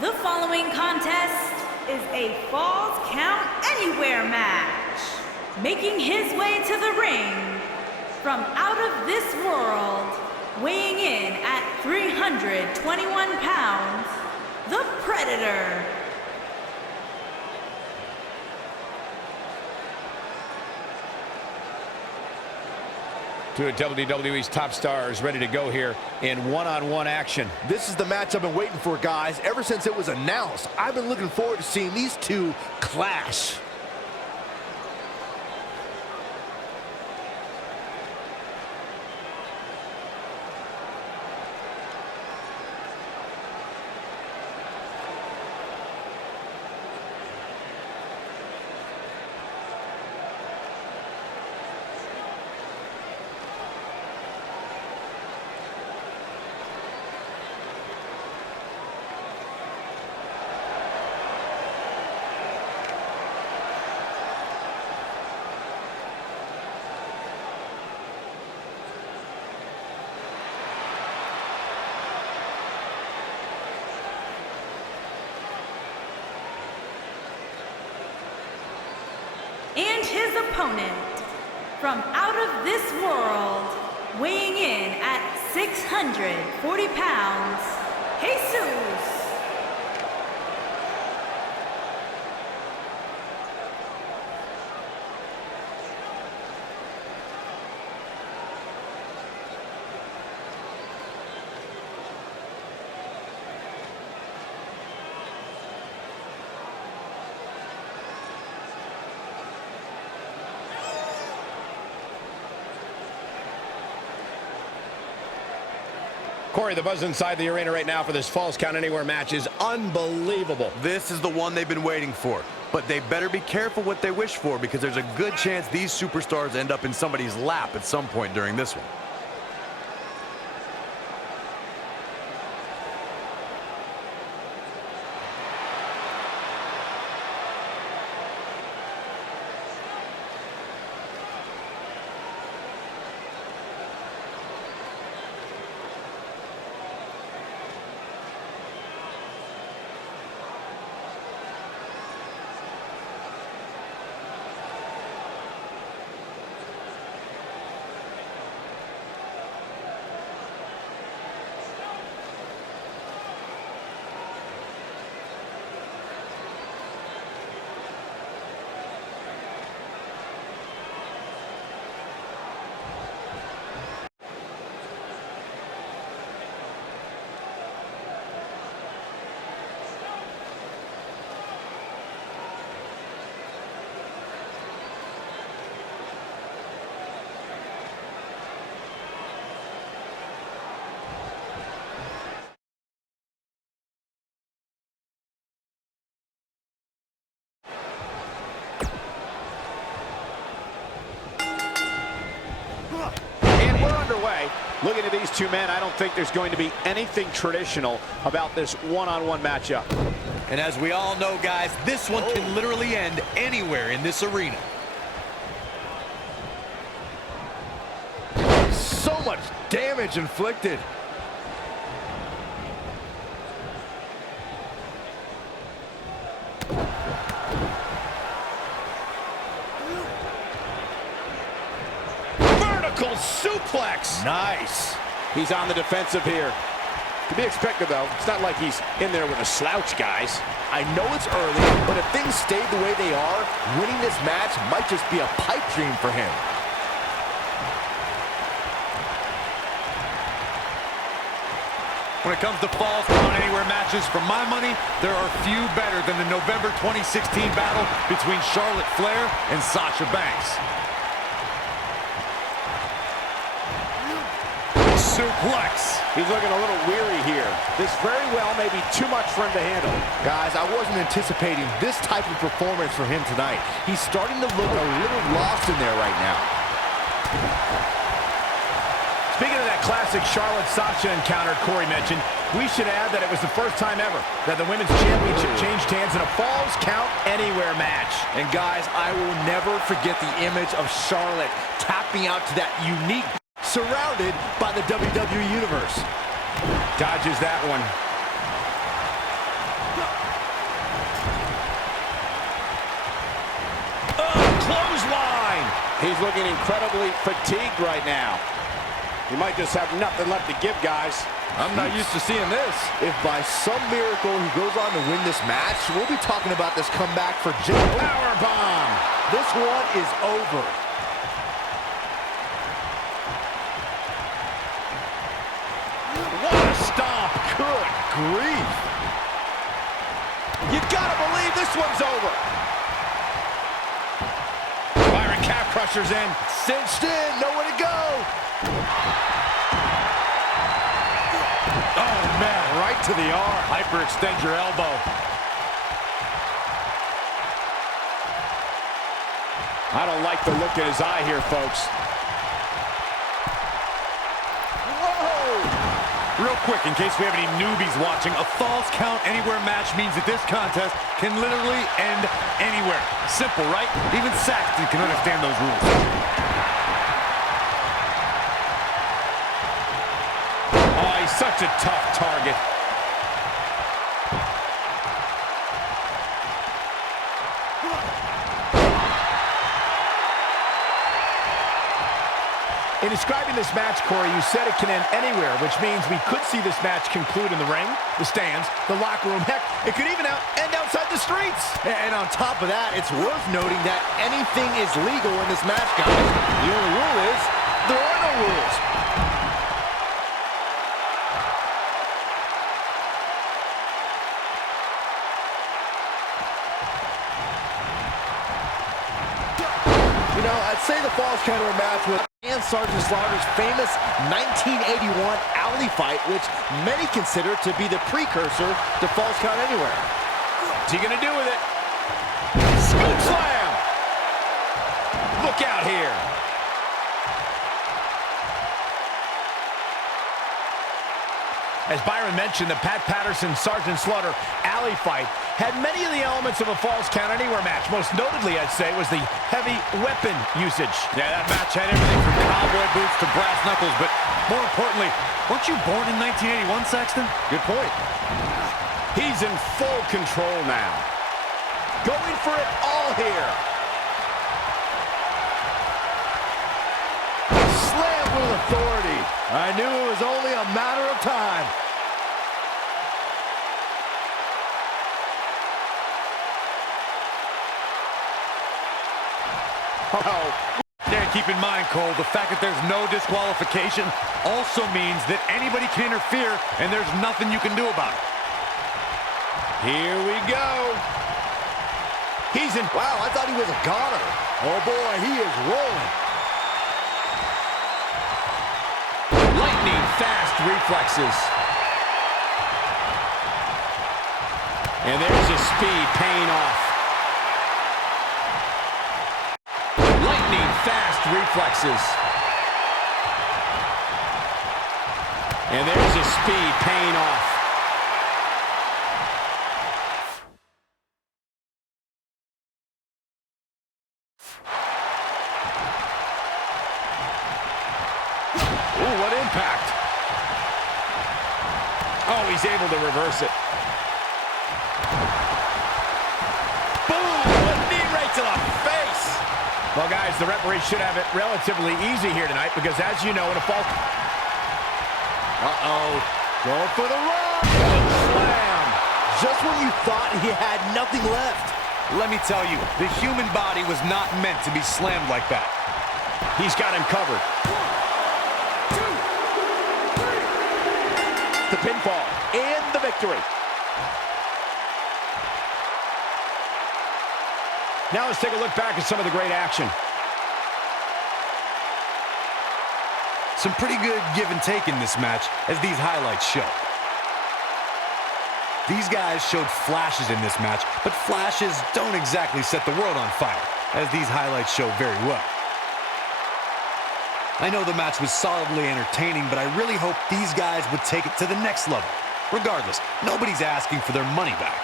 The following contest is a Falls Count Anywhere match. Making his way to the ring from out of this world, weighing in at 321 pounds, the Predator. Two of WWE's top stars ready to go here in one-on-one action. This is the match I've been waiting for, guys. Ever since it was announced, I've been looking forward to seeing these two clash. And his opponent, from out of this world, weighing in at 640 pounds, Jesus. Corey, the buzz inside the arena right now for this Falls Count Anywhere match is unbelievable. This is the one they've been waiting for. But they better be careful what they wish for, because there's a good chance these superstars end up in somebody's lap at some point during this one. Looking at these two men, I don't think there's going to be anything traditional about this one-on-one matchup. And as we all know, guys, this one can literally end anywhere in this arena. So much damage inflicted. Suplex. Nice. He's on the defensive here. To be expected, though. It's not like he's in there with a slouch, guys. I know it's early, but if things stayed the way they are, winning this match might just be a pipe dream for him. When it comes to Falls Count Anywhere matches, for my money, there are few better than the November 2016 battle between Charlotte Flair and Sasha Banks. Suplex. He's looking a little weary here. This very well may be too much for him to handle. Guys, I wasn't anticipating this type of performance from him tonight. He's starting to look a little lost in there right now. Speaking of that classic Charlotte-Sasha encounter Corey mentioned, we should add that it was the first time ever that the Women's Championship changed hands in a Falls Count Anywhere match. And guys, I will never forget the image of Charlotte tapping out to that unique surrounded by the WWE Universe. Dodges that one. He's looking incredibly fatigued right now. He might just have nothing left to give, guys. I'm not used to seeing this. If by some miracle he goes on to win this match, we'll be talking about this comeback for Jim. Power bomb. This one is over. What a stomp. Good grief. You gotta believe this one's over. Byron calf crushers in. Cinched in, nowhere to go. Oh, man, right to the arm. Hyperextend your elbow. I don't like the look in his eye here, folks. Whoa! Real quick, in case we have any newbies watching, a Falls Count Anywhere match means that this contest can literally end anywhere. Simple, right? Even Saxton can understand those rules. Oh, he's such a tough target. In describing this match, Corey, you said it can end anywhere, which means we could see this match conclude in the ring, the stands, the locker room. Heck, it could even end outside the streets. And on top of that, it's worth noting that anything is legal in this match, guys. The only rule is there are no rules. You know, I'd say the Falls Count Anywhere match with Sergeant Slaughter's famous 1981 alley fight, which many consider to be the precursor to Falls Count Anywhere. What's he gonna do with it? Scoop slam! Look out here. As Byron mentioned, the Pat Patterson-Sergeant Slaughter alley fight had many of the elements of a Falls Count Anywhere match. Most notably, I'd say, was the heavy weapon usage. Yeah, that match had everything from cowboy boots to brass knuckles, but more importantly, weren't you born in 1981, Saxton? Good point. He's in full control now. Going for it all here. Slam with authority. I knew it was only a matter of time. Oh. And keep in mind, Cole, the fact that there's no disqualification also means that anybody can interfere, and there's nothing you can do about it. Here we go. He's in. Wow, I thought he was a goner. Oh boy, he is rolling. Lightning fast reflexes. And there's his speed paying off. Lightning fast reflexes. And there's his speed paying off. Ooh, what impact. Oh, he's able to reverse it. Boom! A knee right to the face. Well, guys, the referee should have it relatively easy here tonight because, as you know, in a fall... Uh-oh. Going for the run. Slam. Just when you thought he had nothing left. Let me tell you, the human body was not meant to be slammed like that. He's got him covered. The pinfall and the victory. Now let's take a look back at some of the great action. Some pretty good give and take in this match, as these highlights show. These guys showed flashes in this match, but flashes don't exactly set the world on fire, as these highlights show very well. I know the match was solidly entertaining, but I really hope these guys would take it to the next level. Regardless, nobody's asking for their money back.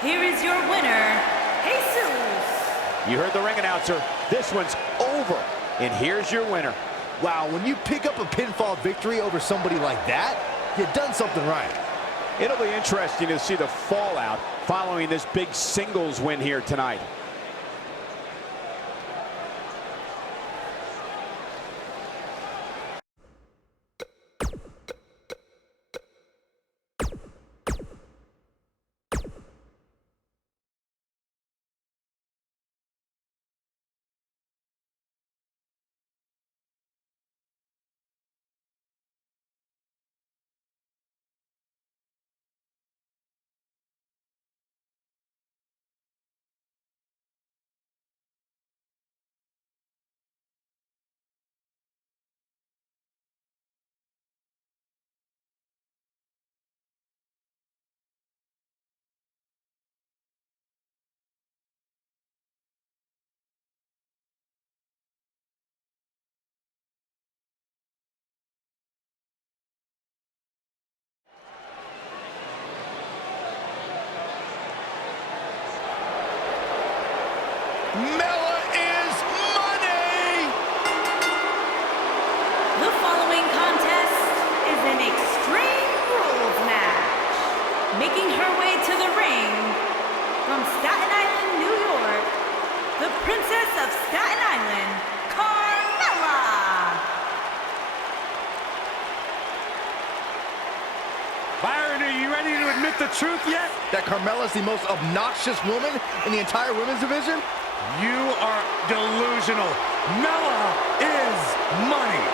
Here is your winner, Jesus. You heard the ring announcer. This one's over. And here's your winner. Wow, when you pick up a pinfall victory over somebody like that, you done something right. It'll be interesting to see the fallout following this big singles win here tonight. Mella is money! The following contest is an Extreme Rules match. Making her way to the ring from Staten Island, New York, the Princess of Staten Island, Carmella. Byron, are you ready to admit the truth yet? That Carmella's the most obnoxious woman in the entire women's division? You are delusional. Mella is money.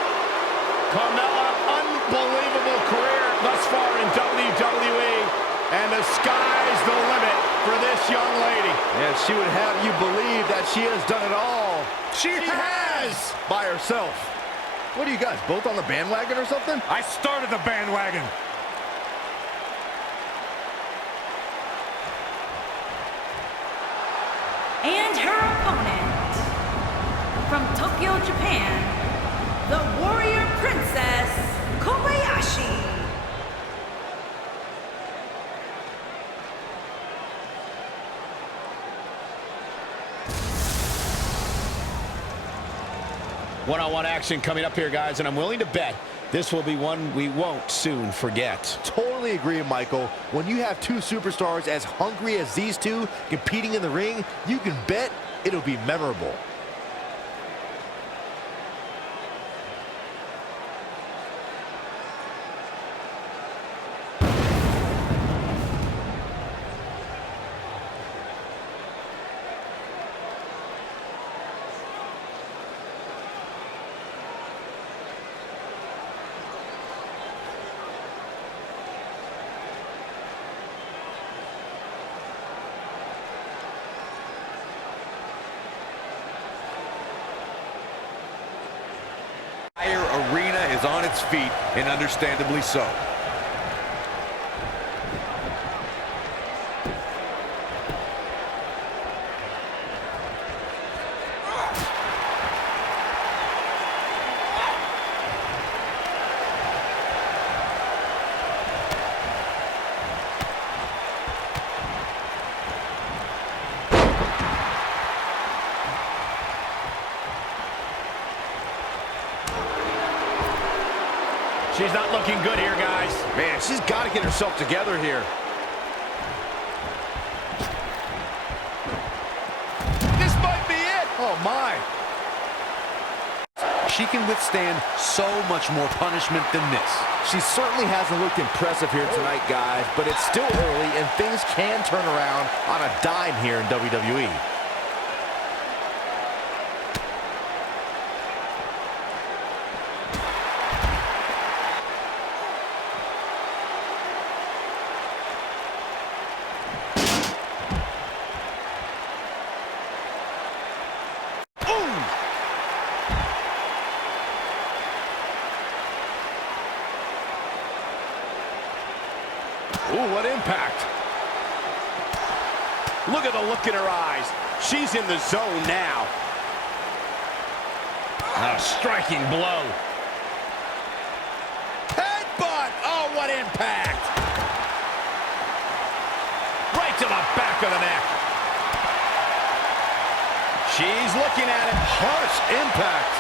Carmella, unbelievable career thus far in WWE, and the sky's the limit for this young lady. Yeah, she would have you believe that she has done it all. She has! By herself. What are you guys, both on the bandwagon or something? I started the bandwagon. And her opponent, from Tokyo, Japan, the Warrior Princess, Kobayashi. One-on-one action coming up here, guys, and I'm willing to bet this will be one we won't soon forget. Totally agree, Michael. When you have two superstars as hungry as these two competing in the ring, you can bet it'll be memorable. The entire arena is on its feet, and understandably so. She's not looking good here, guys. Man, she's got to get herself together here. This might be it. Oh, my. She can withstand so much more punishment than this. She certainly hasn't looked impressive here tonight, guys, but it's still early, and things can turn around on a dime here in WWE. Ooh, what impact. Look at the look in her eyes. She's in the zone now. A striking blow. Headbutt. Oh, what impact. Right to the back of the neck. She's looking at it. Harsh impact.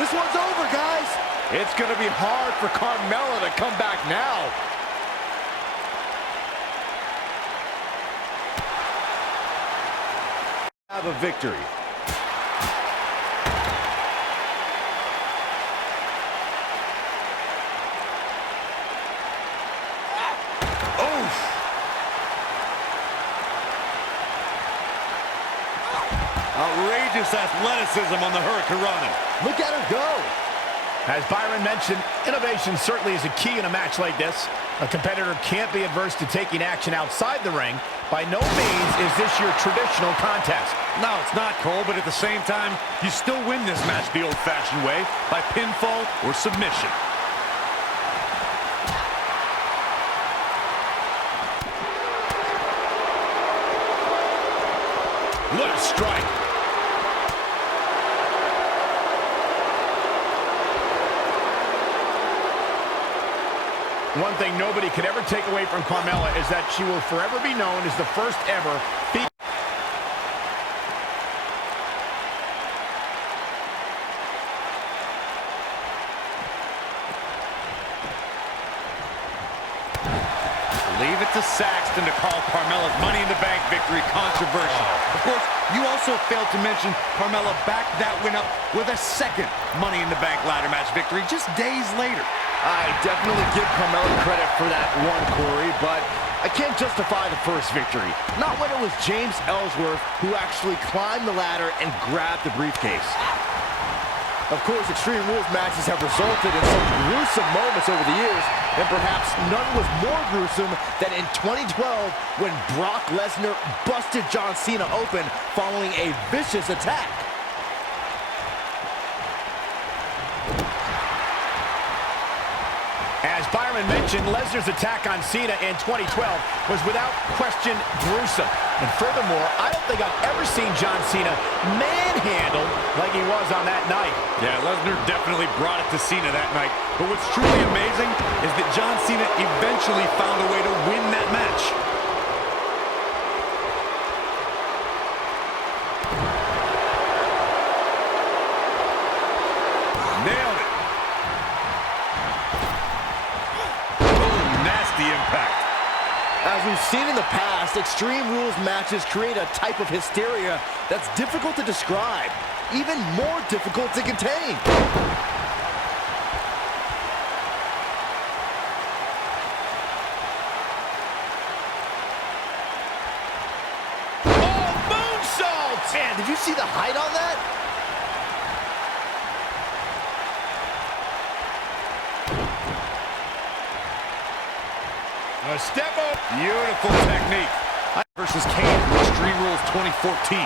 This one's over, guys. It's going to be hard for Carmella to come back now. Have a victory. Outrageous athleticism on the Hurricanrana. Look at her go. As Byron mentioned, innovation certainly is a key in a match like this. A competitor can't be adverse to taking action outside the ring. By no means is this your traditional contest. No, it's not, Cole, but at the same time, you still win this match the old-fashioned way, by pinfall or submission. What a strike. One thing nobody could ever take away from Carmella is that she will forever be known as the first ever female. Leave it to Saxton to call Carmella's Money in the Bank victory controversial. Of course, you also failed to mention Carmella backed that win up with a second Money in the Bank ladder match victory just days later. I definitely give Carmella credit for that one, Corey, but I can't justify the first victory. Not when it was James Ellsworth who actually climbed the ladder and grabbed the briefcase. Of course, Extreme Rules matches have resulted in some gruesome moments over the years, and perhaps none was more gruesome than in 2012 when Brock Lesnar busted John Cena open following a vicious attack. As Byron mentioned, Lesnar's attack on Cena in 2012 was without question gruesome. And furthermore, I don't think I've ever seen John Cena manhandled like he was on that night. Yeah, Lesnar definitely brought it to Cena that night. But what's truly amazing is that John Cena eventually found a way to win that match. Nailed it. Nasty impact. As we've seen in the past, Extreme Rules matches create a type of hysteria that's difficult to describe, even more difficult to contain. Oh, moonsault! Man, did you see the height on that? A step up. Beautiful technique. Versus Kane from Extreme Rules 2014.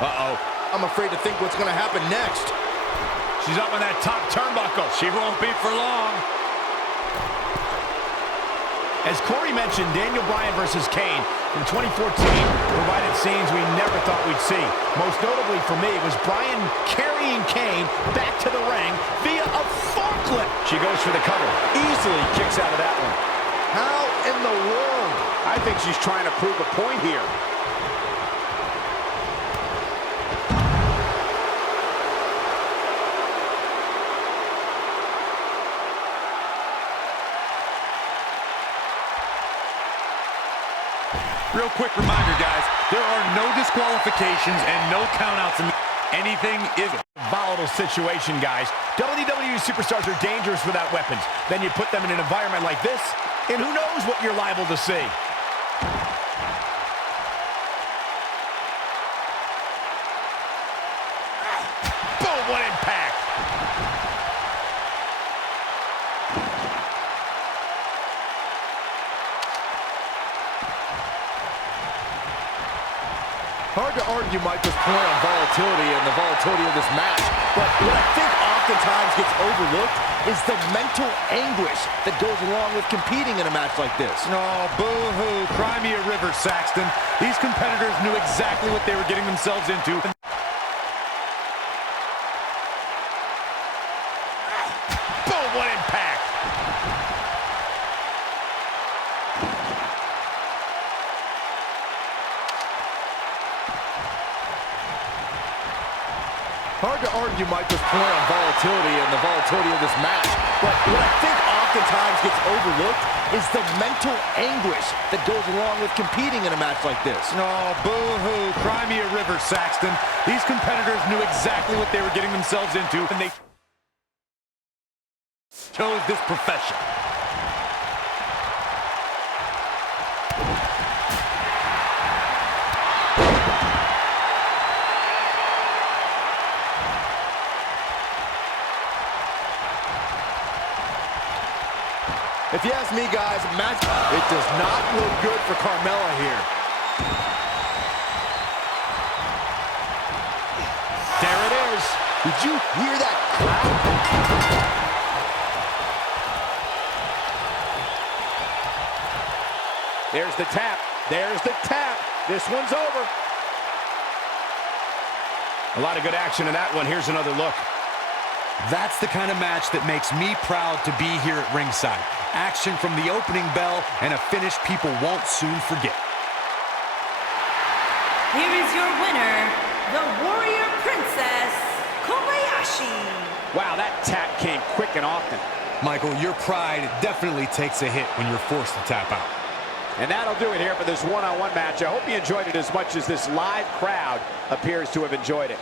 Uh-oh. I'm afraid to think what's going to happen next. She's up on that top turnbuckle. She won't be for long. As Corey mentioned, Daniel Bryan versus Kane from 2014 provided scenes we never thought we'd see. Most notably for me was Bryan carrying Kane back to the ring via a forklift. She goes for the cover. Easily kicks out of that one. How in the world? I think she's trying to prove a point here. Real quick reminder, guys, there are no disqualifications and no countouts in anything is Volatile situation, guys. WWE superstars are dangerous without weapons. Then you put them in an environment like this, and who knows what you're liable to see. Boom, what impact. Hard to argue Michael's point on volatility and the volatility of this match, but what I think oftentimes gets overlooked is the mental anguish that goes along with competing in a match like this. Oh, boo-hoo. Cry me a river, Saxton. These competitors knew exactly what they were getting themselves into. Boom, what impact. Hard to argue Michael's point on volatility and the volatility of this match, but what I think oftentimes gets overlooked is the mental anguish that goes along with competing in a match like this. Oh, boo-hoo. Cry me a river, Saxton. These competitors knew exactly what they were getting themselves into, and they chose this profession. If you ask me, guys, it does not look good for Carmella here. There it is. Did you hear that crowd? There's the tap. There's the tap. This one's over. A lot of good action in that one. Here's another look. That's the kind of match that makes me proud to be here at ringside. Action from the opening bell and a finish people won't soon forget. Here is your winner, the Warrior Princess, Kobayashi. Wow, that tap came quick and often. Michael, your pride definitely takes a hit when you're forced to tap out. And that'll do it here for this one-on-one match. I hope you enjoyed it as much as this live crowd appears to have enjoyed it.